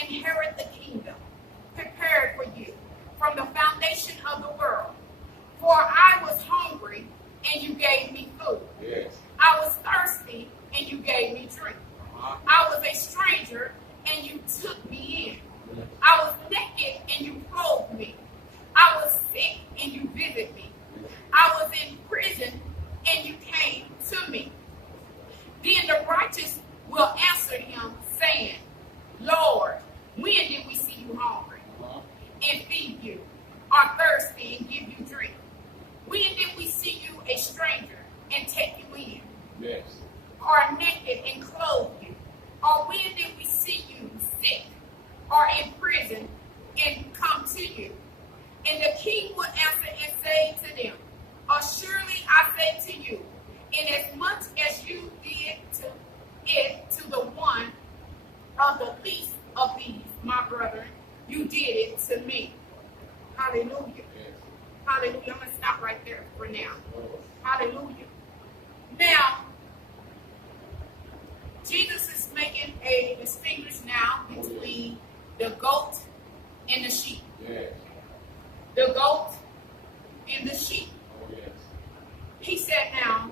inherit the kingdom prepared for you from the foundation of the world. For I was hungry, and you gave me food. Yes. I was thirsty, and you gave me drink. I was a stranger, and you took me in. I was naked, and you clothed me. I was sick, and you visited me. I was in prison, and you came to me. Then the righteous will answer him, saying, Lord, when did we see you hungry and feed you, or thirsty and give you drink? When did we see you a stranger and take you in? Yes. Or naked and clothe you? Or when did we see you sick or in prison and come to you? And the king would answer and say to them, surely I say to you, inasmuch as you did to the one of the least of these, my brethren, you did it to me. Hallelujah. Yes. Hallelujah. I'm going to stop right there for now. Hallelujah. Now, Jesus is making a distinguish now between the goat and the sheep. Yes. The goat and the sheep. Oh, yes. He said now,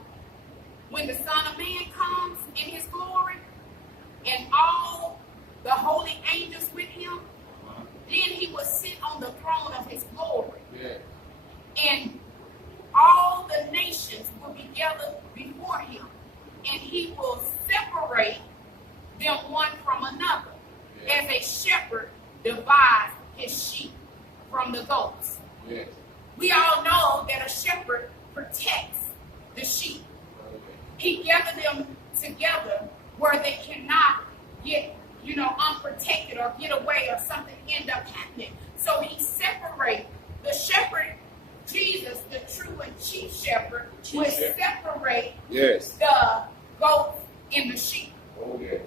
when the Son of Man comes in his glory and all the holy angels with him, then he will sit on the throne of his glory. Yes. And all the nations will be gathered before him. And he will separate them one from another, Yes. as a shepherd divides his sheep from the goats. Yes. We all know that a shepherd protects the sheep. He gathered them together where they cannot get, unprotected or get away or something end up happening. So he separates the shepherd, Jesus, the true and chief shepherd, will separate Yes. the goats and the sheep. Oh, yes.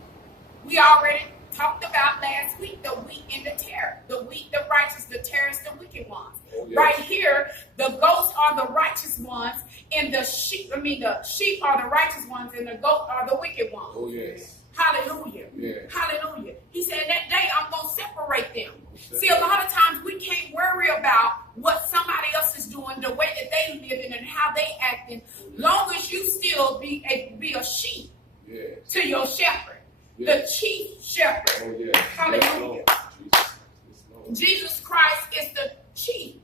We already talked about last week the wheat and the tare. The wheat, the righteous, the tares, the wicked ones. Oh, yes. Right here, the goats are the righteous ones, and the sheep are the righteous ones, and the goats are the wicked ones. Oh, yes. Hallelujah. Yes. Hallelujah. He said that day I'm going to separate them. See, a lot of times we can't worry about what somebody else is doing, the way that they living and how they acting, long as you still be a sheep Yes. to your shepherd, Yes. the chief shepherd. Oh, yes. Hallelujah. Yes, Lord. Jesus Christ is the chief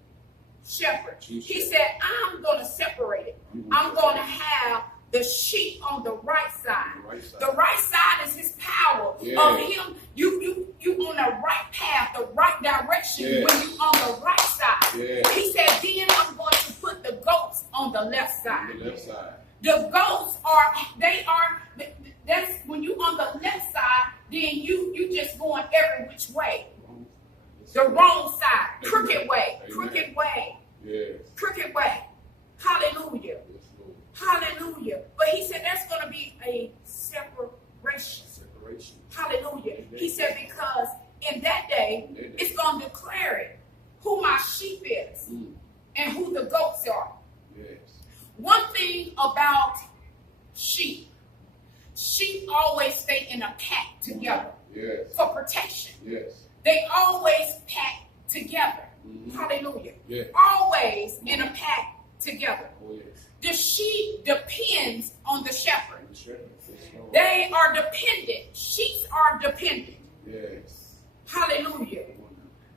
shepherd. Chief He shepherd. said, I'm going to separate it. I'm going to have the sheep on the right side. The right side is his power. Yeah. Of him, you on the right path, the right direction when you on the right side. Yeah. He said, then I'm going to put the goats on the left side. The left side. The goats that's when you on the left side, then you just going every which way. The wrong side, crooked way, crooked way, Yes. crooked way. Hallelujah. Yes, Lord. Hallelujah. But he said there's going to be a separation. Separation. Hallelujah. He said because in that day, it's going to declare it, who my sheep is and who the goats are. Yes. One thing about sheep always stay in a pack together Yes. for protection. Yes. They always pack together. Mm-hmm. Hallelujah. Yes. Always in a pack together. Oh, yes. The sheep depends on the shepherd. Yes, Lord. They are dependent. Sheep are dependent. Yes. Hallelujah.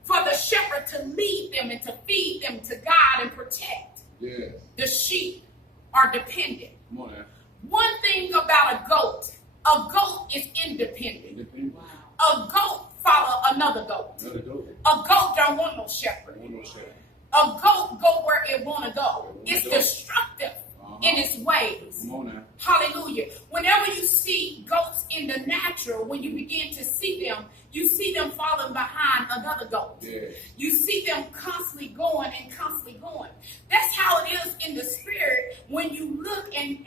For the shepherd to lead them and to feed them, to guide and protect. Yes. The sheep are dependent. Come on now. One thing about a goat is independent. Independent. A goat follow another goat. Another goat. A goat don't want no shepherd. One more shepherd. A goat go where it want to go. It's destructive in its ways. Come on now. Hallelujah. Whenever you see goats in the natural, when you begin to see them following behind another goat. Yes. You see them constantly going and constantly going. That's how it is in the spirit when you look and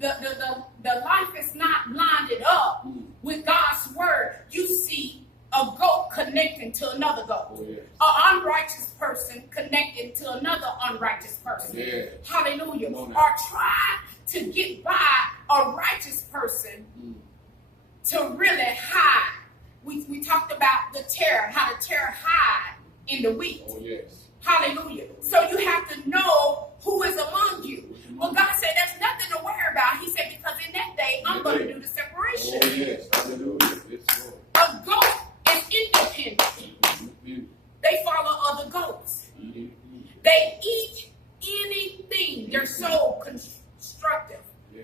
the life is not lined up with God's word. You see a goat connecting to another goat. Oh, yes. An unrighteous person connecting to another unrighteous person. Yes. Hallelujah. Come on now. Or try to get by a righteous person to really hide. We talk talked about the terror, how the terror hide in the wheat. Oh, yes. Hallelujah. So you have to know who is among you. Well, God said there's nothing to worry about. He said, because in that day, I'm going to do the separation. Oh, yes. Hallelujah. Yes, Lord. A goat is independent. They follow other goats. They eat anything. They're so constructive. Yeah.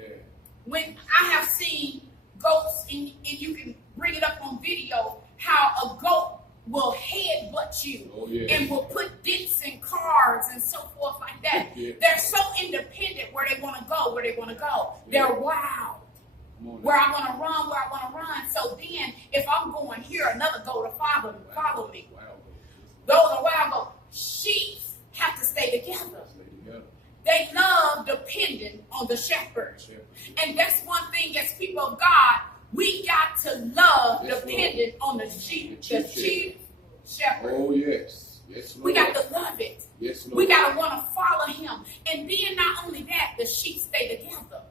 When I have seen goats, and you can bring it up on video, how a goat will headbutt you and will put dents in cars and so forth like that. Yeah. They're so independent where they want to go, They're wild. Where I want to run, So then, if I'm going here, another goat will follow me. Those are wild goats. Sheep have to stay together. They love depending on the shepherd. And that's one thing as people of God, we got to love depending on the chief shepherd. Oh, yes. Yes, Lord. We got to love it. Yes, Lord. We got to want to follow him. And then not only that, the sheep stay together.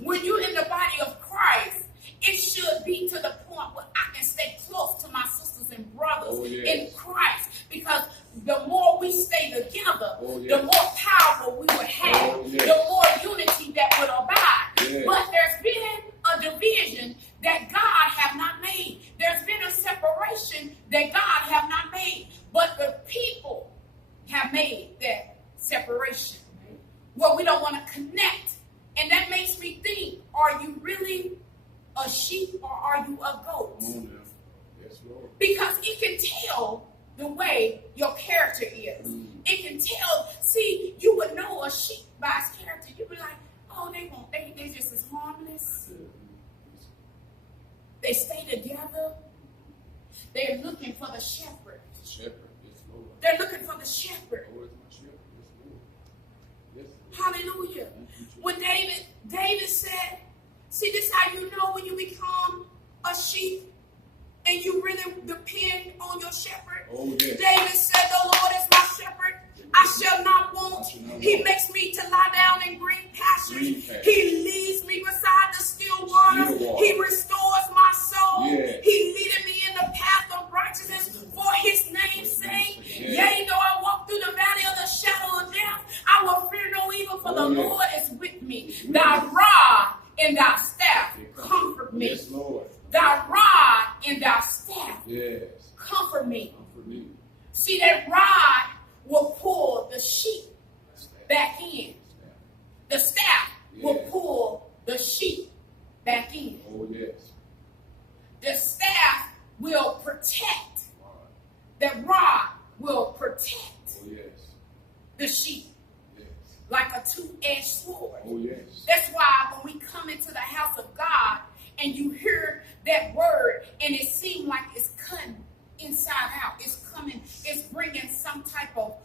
When you're in the body of Christ, it should be to the point where I can stay close to my sisters and brothers in Christ. Because the more we stay together, the more power we would have, the more unity that would abide. But there's been a division that God have not made. There's been a separation that God have not made. But the people have made that separation. Well, we don't want to connect. And that makes me think, are you really a sheep or are you a goat? Yes, Lord. Because it can tell the way your character is. It can tell. See, you would know a sheep by its character. You'd be like, oh, they just as harmless. They stay together. They're looking for the shepherd. Shepherd, yes, Lord. They're looking for the shepherd. Lord is my shepherd, yes, Lord. Yes. Hallelujah. When David said, see, this is how you know when you become a sheep and you really depend on your shepherd. Oh, yes. David said, the Lord is my shepherd. I shall not want. He makes me to lie down in green pastures. He leads me beside the still waters. He restores my soul. Yeah. He leadeth me in the path of righteousness for his name's sake. Yea, though I walk through the valley of the shadow of death, I will fear no evil, for the Lord is with me. Thy rod and thy staff comfort me. Yes, Lord. Thy rod and thy staff comfort me. Comfort me. See, that rod will pull the sheep back in. The staff will pull the sheep back in. Oh, yes. The staff will protect. The rod will protect the sheep like a two-edged sword. Oh, yes. That's why when we come into the house of God and you hear that word and it seems like it's cutting inside out, it's bringing some type of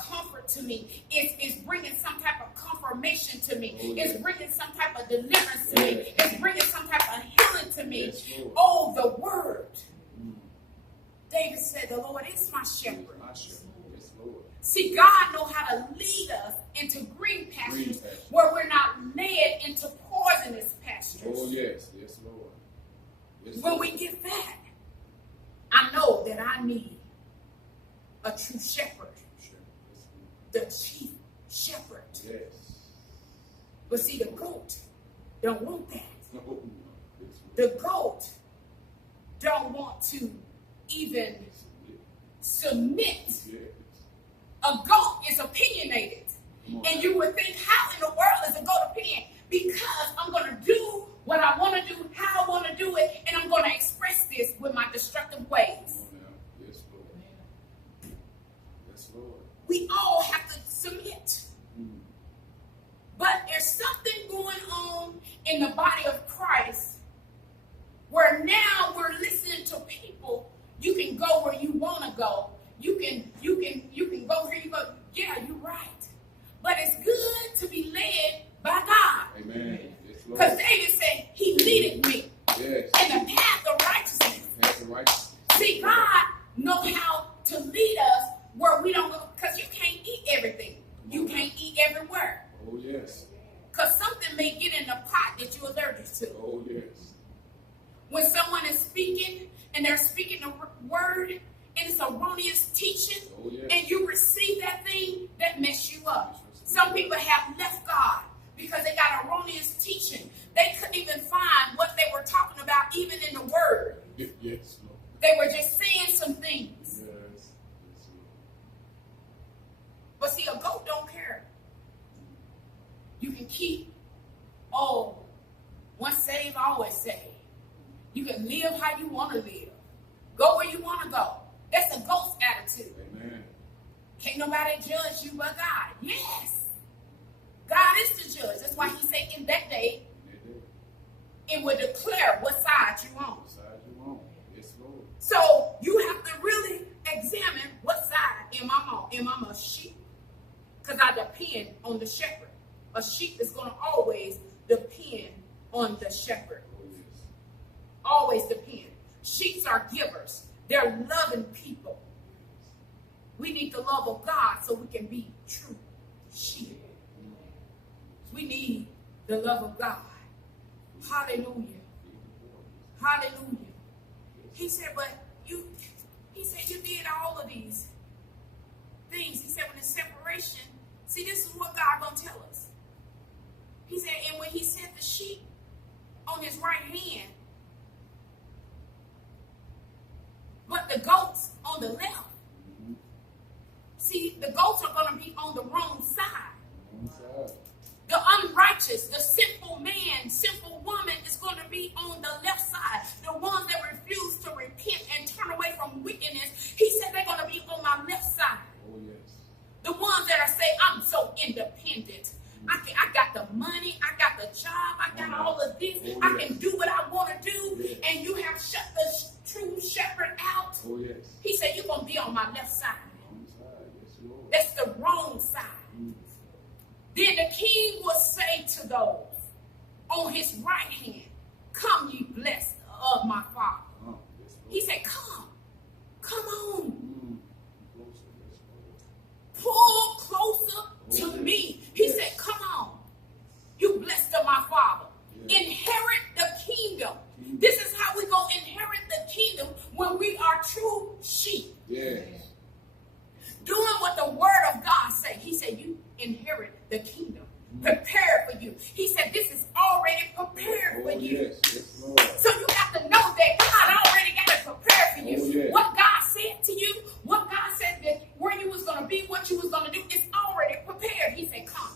comfort to me. It's bringing some type of confirmation to me. It's bringing some type of deliverance to me. It's bringing some type of healing to me. Oh, the word. David said, the Lord is my shepherd. See, God knows how to lead us into green pastures where we're not led into poisonous pastures. Oh, yes. Yes, Lord. Yes, when we get that, I know that I need a true shepherd. The chief shepherd. Yes. But see, the goat don't want that. No. The goat don't want to even submit. A goat is opinionated. And you would think, how in the world is a goat opinion? Because I'm going to do what I want to do, how I want to do it, and I'm going to express this with my destructive ways. Yes, Lord. Yes, Lord. We all have to submit. But there's something going on in the body of Christ where now we're listening to people. You can go where you want to go. You can go here, you go. Yeah, you're right. But it's good to be led by God. Amen. Because David said, he leaded me in the path of righteousness. See, God knows how to lead us where we don't go. Because you can't eat everything. You can't eat everywhere. Oh, yes. Because something may get in the pot that you're allergic to. Oh, yes. When someone is speaking and they're speaking the word, and it's erroneous teaching, and you receive that thing, that mess you up. Some people have left God because they got erroneous teaching. They couldn't even find what they were talking about, even in the word. Yes, Lord. They were just saying some things. Yes. But see, a goat don't care. You can keep, once saved, always saved. You can live how you want to live. Go where you want to go. That's a goat's attitude. Amen. Can't nobody judge you but God. Yes. God is the judge. That's why he said in that day, it will declare what side you on. What side you on? Yes, Lord. So you have to really examine what side am I on. Am I a sheep? Because I depend on the shepherd. A sheep is going to always depend on the shepherd. Oh, yes. Always depend. Sheep are givers. They're loving people. We need the love of God so we can be true sheep. We need the love of God. Hallelujah. Hallelujah. He said, but you did all of these things. He said, when it's separation, see, this is what God gonna tell us. He said, and when he set the sheep on his right hand, but the goats on the left. See, the goats are going to be on the wrong side. The unrighteous, the sinful man, sinful woman is going to be on the left side. The ones that refuse to repent and turn away from wickedness, he said they're going to be on my left side. Oh, yes. The ones that are saying, I'm so independent. I got the money, I got the job, I got all of this. Oh, I yes. can do what I want to do. Yes. And you have shut the true shepherd out. Oh, yes. He said, you're going to be on my left side. Wrong side. Yes, Lord. That's the wrong side. Then the king will say to those on his right hand, come ye blessed of my father. Yes, Lord. He said, come on. Closer. Yes, Lord. Pull closer to me. He said, come on. You blessed of my father. Yes. Inherit the kingdom. This is how we're going to inherit the kingdom when we are true sheep. Yes. Doing what the word of God said. He said, you inherit the kingdom. Prepared for you. He said, this is already prepared for you. Yes. Yes, Lord. So you have to know that God already got it prepared for you. Oh, yes. What God said to you, what God said that where you was going to be, what you was going to do, is already prepared. He said, come.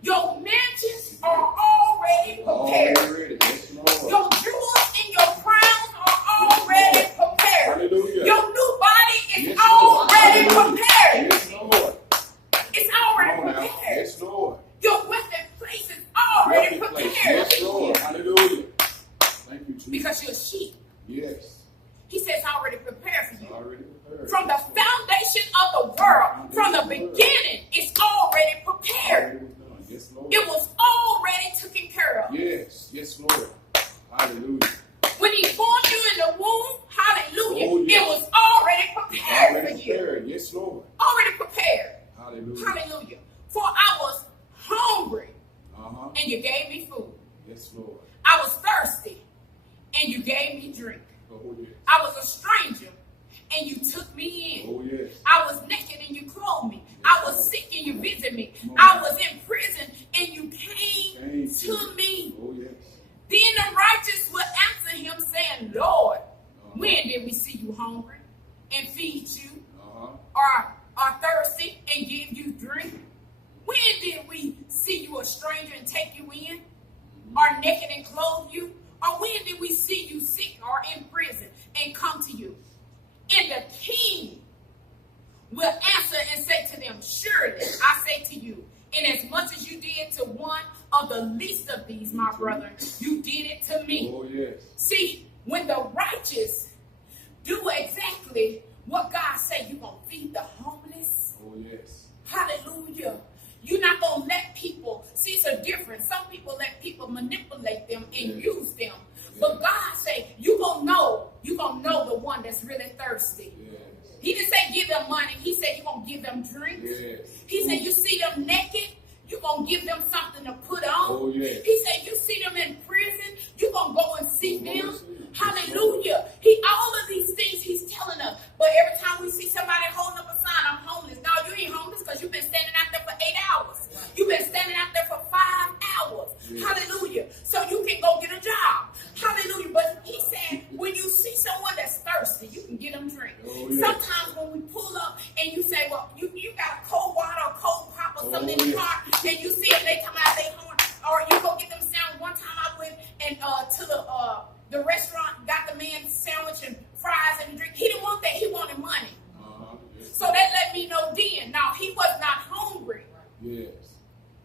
Your mansions are already prepared. Already. Yes, Lord. Your jewels and your crowns are already prepared. Hallelujah. Your new body is Yes, Lord. already Hallelujah. prepared. Yes, Lord. It's already Come on now. prepared. Yes, Lord. Your weapon place is already Weapon place. prepared. Yes, Lord. Hallelujah. Thank you, Jesus. Because you're a sheep. Yes. He says already prepared for you. Already prepared. From the foundation of the world, from the beginning, it's already prepared. Already done. Yes, Lord. It was already taken care of. Yes. Yes, Lord. Hallelujah. When he formed you in the womb, hallelujah, Oh, yes. it was already prepared Already for you. prepared. Yes, Lord. Already prepared. Hallelujah. Hallelujah. For I was hungry, Uh-huh. and you gave me food. Yes, Lord. I was thirsty, and you gave me drink. Oh, yes. I was a stranger, and you took me in. Oh, yes. I was naked, and you clothed me. I was sick, and you visited me. I was in prison, and you came to me. Oh, yes. Then the righteous will answer him, saying, Lord, when did we see you hungry and feed you, or thirsty and give you drink? When did we see you a stranger and take you in, or naked and clothe you? Or when did we see you sick or in prison and come to you? And the king will answer and say to them, surely I say to you, inasmuch as you did to one of the least of these, my brethren, you did it to me. Oh, yes. See, when the righteous do exactly what God said, you're going to feed the homeless. Oh, yes. Hallelujah. You're not going to let people, see, it's a difference. Some people let people manipulate them and use them. But God say, you're going to know the one that's really thirsty. Yes. He didn't say give them money. He said you're going to give them drinks. Yes. He said you see them naked, you're going to give them something to put on. Oh, yes. He said you see them in prison, you're going to go and see them. Hallelujah. All of these things he's telling us. But every time we see somebody holding up a sign, I'm homeless. No, you ain't homeless because you've been standing out there for 8 hours. You've been standing out there for 5 hours. Hallelujah. So you can go get a job. Hallelujah. But he said, when you see someone that's thirsty, you can get them drink. Sometimes when we pull up and you say, well, you got cold water or cold pop or something in the car, and you see them, they come out their horn, or you go get them sandwich. One time I went and to the restaurant, got the man sandwich and fries and drink. He didn't want that. He wanted money. So that let me know then. Now, he was not hungry. Yes.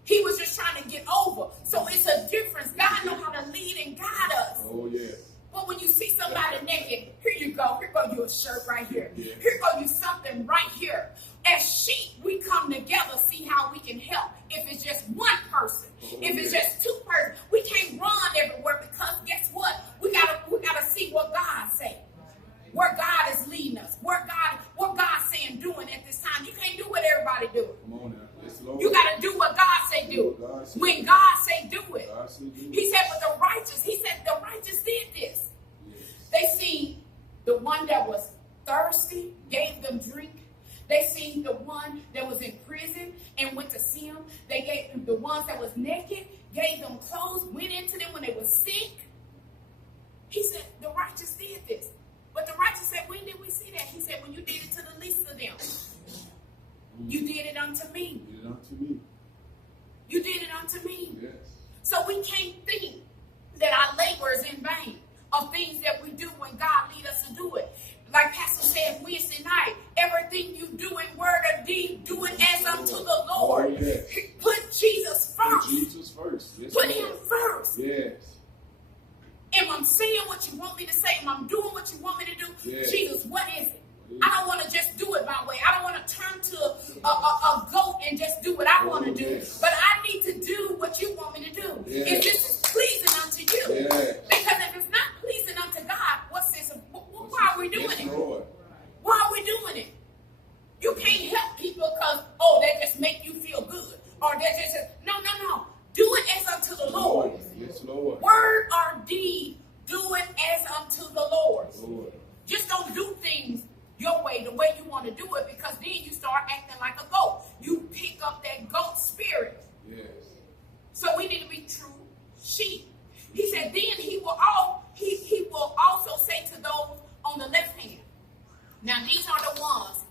He was just trying to get over. So it's a difference. God knows how to lead and guide us. Oh, yeah. But when you see somebody naked, here you go. Here go you a shirt right here. Here go you something right here. As sheep, we come together, see how we can help. If it's just one person, if it's just 2 persons, we can't run everywhere because guess what? We gotta see what God say. Where God is leading us. What God's saying doing at this time. You can't do what everybody do. Come on now. Yes, Lord. You gotta do what God say do. When God say do it. He said, but the righteous did this. Yes. They see the one that was thirsty, gave them drink. They seen the one that was in prison and went to see him. They gave them the ones that was naked, gave them clothes, went into them when they were sick. He said, the righteous did this. But the righteous said, when did we see that? He said, when you did it to the least of them. You did it unto me. You did it unto me. You did it unto me. Yes. So we can't think that our labor is in vain of things that we do when God leads us to do it. Like Pastor said Wednesday night, everything you do in word or deed, do it as unto the Lord. Oh, yes. Put Jesus first. Put Jesus first. Yes, Put Lord. him first. Yes. Am I saying what you want me to say? Am I doing what you want me to do? Yes. Jesus, what is it? I don't want to just do it my way. I don't want to turn to a goat and just do what I want to do. Yes. But I need to do what you want me to do. Yes. If this is pleasing unto you. Yes. Because if it's not pleasing unto God, what's this? Why are we doing Yes, it? Lord. Why are we doing it? You can't help people because, oh, they just make you feel good. Or they just, no. Do it as unto the Lord. Yes, Lord. Word or deed, do it as unto the Lord. Lord. Just don't do things your way, the way you want to do it, because then you start acting like a goat. You pick up that goat spirit. Yes. So we need to be true sheep. He said, then he will also say to those on the left hand. Now these are the ones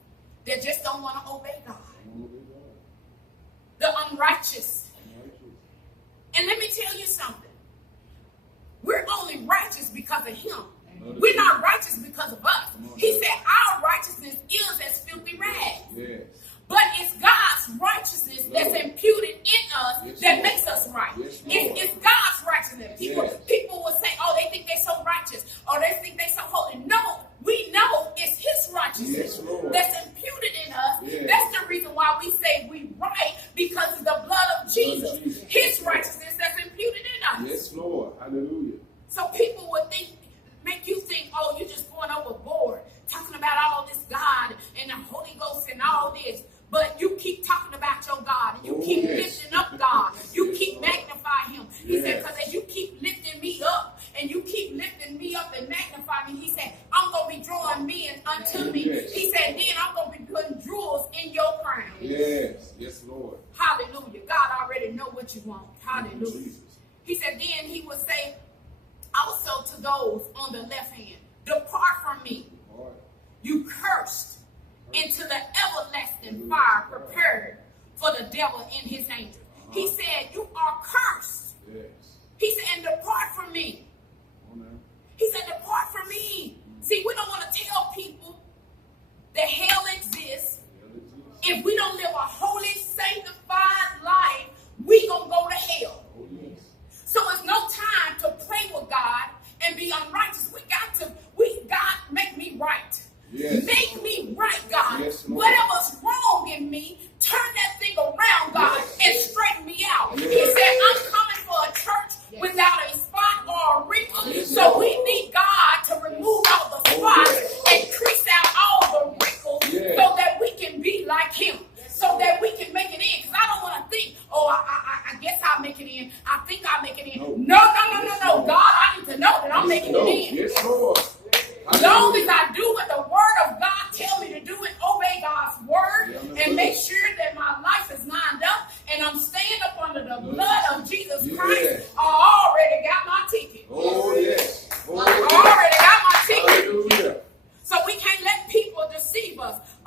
that just don't want to obey God. The unrighteous. And let me tell you something. We're only righteous because of him. We're not righteous because of us. He said our righteousness is as filthy rags. Yes. But it's God's righteousness that's imputed in us that makes us right. It's God's righteousness. People will say, oh, they think they're so righteous, or they think they're so holy. No, we know it's his righteousness that's imputed in us. That's the reason why we say we right, because of the blood of Jesus. His righteousness that's imputed in us. Yes, Lord. Hallelujah. So people would make you think, oh, you're just going overboard, talking about all this God and the Holy Ghost and all this. But you keep talking about your God, and you keep lifting up God. You keep magnifying him. He said, because as you keep lifting me up, and you keep lifting me up and magnifying me, he said, I'm going to be drawing men unto me. He said, then I'm going to be putting jewels in your crown. Yes. Yes, Lord. Hallelujah. God already know what you want. Hallelujah. He said, then he would say also to those on the left hand, depart from me, you cursed, into the everlasting fire prepared for the devil and his angels. He said, you are cursed. Yes. He said, and depart from me. He said, depart from me. See, we don't want to tell people that hell exists. If we don't live a holy, sanctified life, we gonna go to hell. So it's no time to play with God and be unrighteous. God, make me right. Yes. Make me right, God. Yes, whatever's wrong in me, turn that thing around, God, and straighten me out. He said, I'm coming for a church without a spot or a wrinkle. So we need God to remove our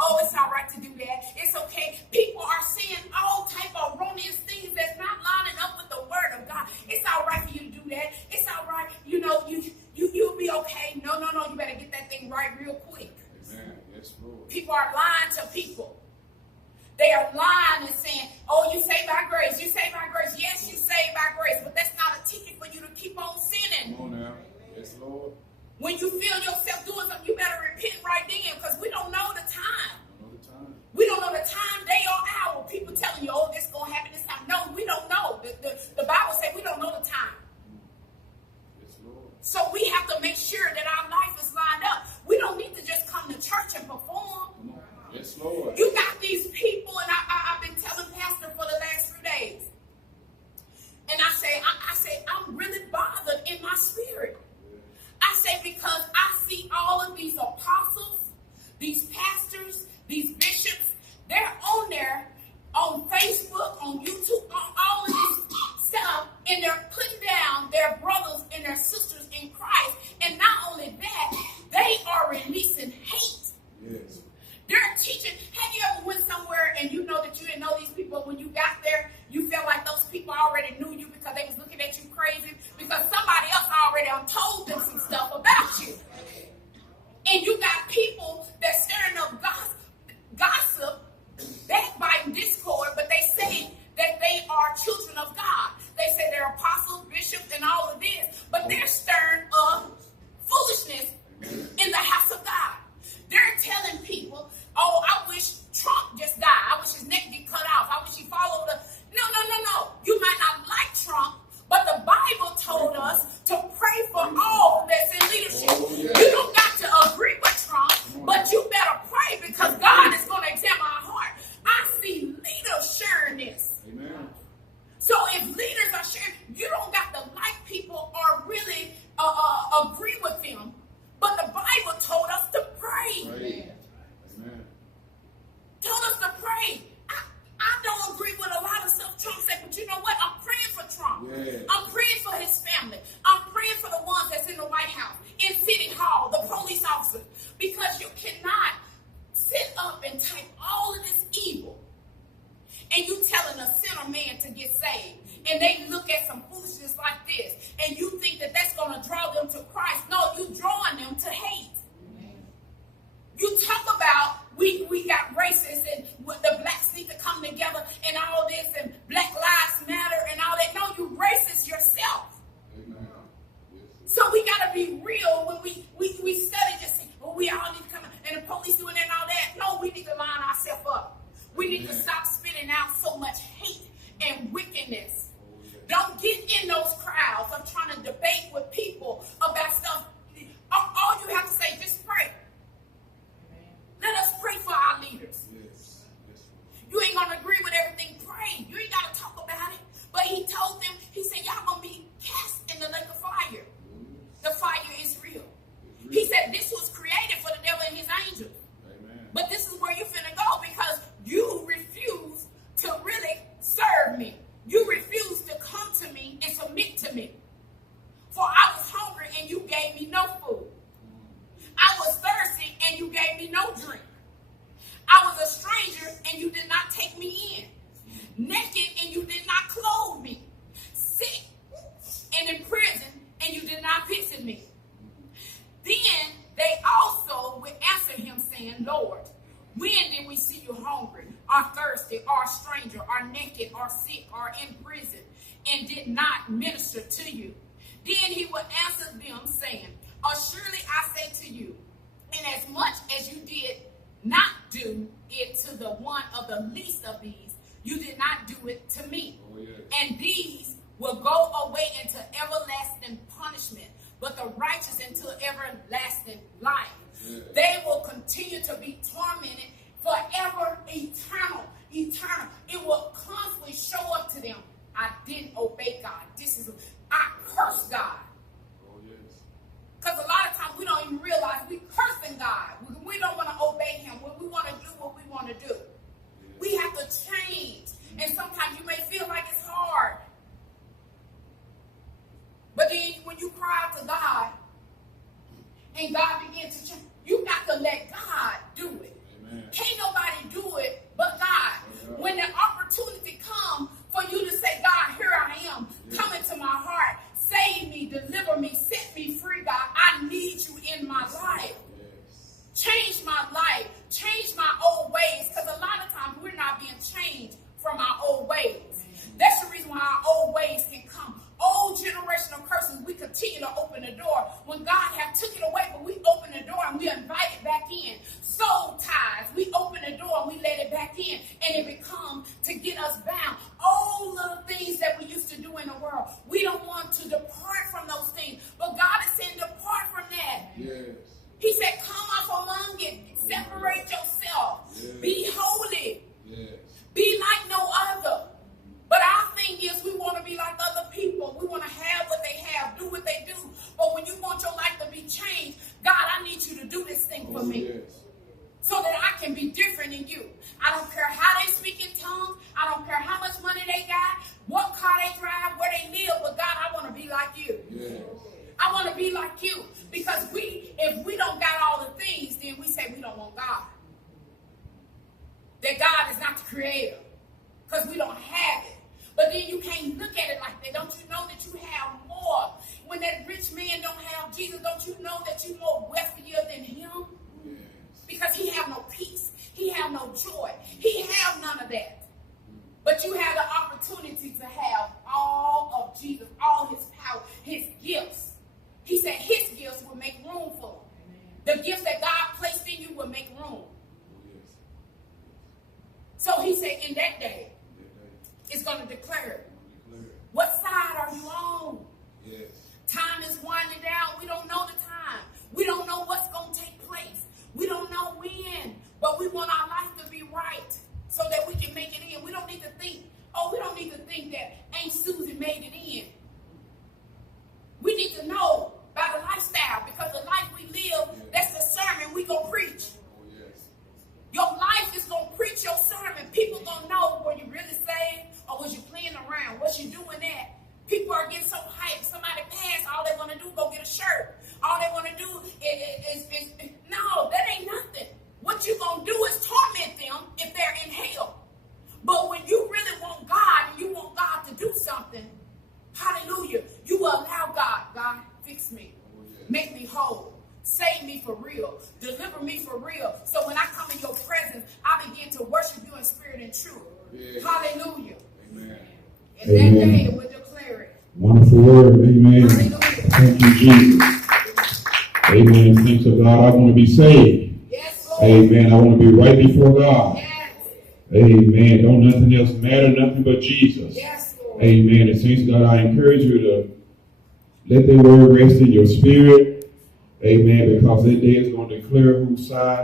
Oh, it's all right to do that. It's okay. People are saying all type of erroneous things that's not lining up with the word of God. It's all right for you to do that. It's all right. You'll be okay. No. You better get that thing right real quick. Amen. Yes, Lord. People are lying to people. They are lying and saying, oh, you saved by grace. You saved by grace. Yes, you saved by grace. But that's not a ticket for you to keep on sinning. Come on now. Yes, Lord. When you feel yourself doing something, you better repent right then, because we don't know the time. Don't know the time. We don't know the time, day, or hour. People telling you, oh, this is going to happen this time. No, we don't know. The Bible says we don't know the time. Yes, Lord. So we have to make sure that our life is lined up. We don't need to just come to church and perform. Come on. Yes, Lord. You got these people, and I've been telling Pastor for the last 3 days. And I say, I'm really bothered in my spirit. I say, because I see all of these apostles, these pastors, these bishops, they're on there, on Facebook, on YouTube, on all of this stuff, and they're putting down their brothers and their sisters in Christ. And not only that, they are releasing hate. Yes. They're teaching. Have you ever went somewhere and you know that you didn't know these people? When you got there, you felt like those people already knew you because they was looking at you crazy, because somebody else already told them some stuff about you. And you got people that stirring up gossip, backbiting, discord, but they say that they are children of God. They say they're apostles, bishops, and all of this, but they're stirring up foolishness in the house of God. They're telling people, oh, I wish Trump just died. I wish his neck get cut off. I wish he followed the... No. You might not like Trump, but the Bible told us to pray for all that's in leadership. Oh, yeah. You don't got to agree with Trump, but you better pray, because God is going to examine our heart. I see leaders sharing this. Amen. So if leaders are sharing, you don't got to like people or really agree with them. But the Bible told us to pray. Pray. Amen. Told us to pray. I don't agree with a lot of stuff Trump said, but you know what? I'm praying for Trump. Yeah. I'm praying for his family. I'm praying for the ones that's in the White House, in City Hall, the police officers. Because you cannot sit up and type all of this evil, and you telling a sinner man to get saved, and they look at some foolishness like this, and you think that that's going to draw them to Christ. No, you drawing them to hate. You talk about we got racists and the blacks need to come together and all this, and Black Lives Matter and all that. No, you racist yourself. Amen. Yes. So we got to be real when we study this. Well, we all need to come, and the police doing that and all that. No, we need to line ourselves up. We need to stop spitting out so much hate and wickedness. Oh, yes. Don't get in those crowds of trying to debate with people about stuff. All you have to say, just pray. Let us pray for our leaders. Yes. Yes. You ain't going to agree with everything. Pray. You ain't got to talk about it. But he told them, he said, y'all going to be cast in the lake of fire. The fire is real. He said this was created for the devil and his angels. Amen. But this is where you finna go, because you refuse to really serve me. You refuse to come to me and submit to me. For I was hungry and you gave me no food. I was thirsty and you gave me no drink. I was a stranger and you did not take me in. Naked and you did not clothe me. Sick and in prison and you did not visit me. Then they also would answer him, saying, Lord, when did we see you hungry, or thirsty, or a stranger, or naked, or sick, or in prison, and did not minister to you? Then he would answer them, saying, surely I say to you, inasmuch as you did not do it to the one of the least of these, you did not do it to me. Oh, yes. And these will go away into everlasting punishment, but the righteous into everlasting life. Yeah. They will continue to be tormented forever, eternal. It will constantly show up to them. I didn't obey God. I cursed God. Oh, yes. Because a lot of times we don't even realize we cursing God. We don't want to obey him when we want to do what we want to do. Yeah. We have to change. And sometimes you may feel like it's hard. But then when you cry out to God and God begins to change, you got to let God do it. Amen. Can't me. Yes. So that I can be different than you. I don't care how they speak in tongues. I don't care how much money they got, what car they drive, where they live. But God, I want to be like you. Yes. I want to be like you. Because if we don't got all the things, then we say we don't want God. That God is not the creator. Because we don't have it. But then you can't look at it like that. Don't you know that you have more? When that rich man don't have Jesus, don't you know that you're more wealthier than him? Yes. Because he have no peace. He have no joy. He have none of that. But you have the opportunity to have all of Jesus, all his power, his gifts. He said his gifts will make room for him. The gifts that God placed in you will make room. So he said in that day, it's going to declare it. What side are you on? Yes. Time is winding down. We don't know the time. We don't know what's going to take place. We don't know when. But we want our life to be right so that we can make it in. We don't need to think that Aunt Susie made it in. We need to know about the lifestyle, because the life we live, that's the sermon we going to preach. Oh, yes. Your life is going to preach your sermon. People going to know, were you really saved or was you playing around? Was you doing that? People are getting so hyped. Somebody passed, all they want to do is go get a shirt. All they want to do is no, that ain't nothing. What you going to do is torment them if they're in hell. But when you really want God and you want God to do something, hallelujah, you will allow God, fix me. Make me whole. Save me for real. Deliver me for real. So when I come in your presence, I begin to worship you in spirit and truth. Yes. Hallelujah. Amen. And that day it will declare it. Wonderful word. Amen. Hallelujah. Thank you, Jesus. Amen. Thanks to God. I want to be saved. Yes, Lord. Amen. I want to be right before God. Yes. Amen. Don't nothing else matter, nothing but Jesus. Yes, Lord. Amen. And saints of God, I encourage you to let the word rest in your spirit. Amen. Because that day is going to declare whose side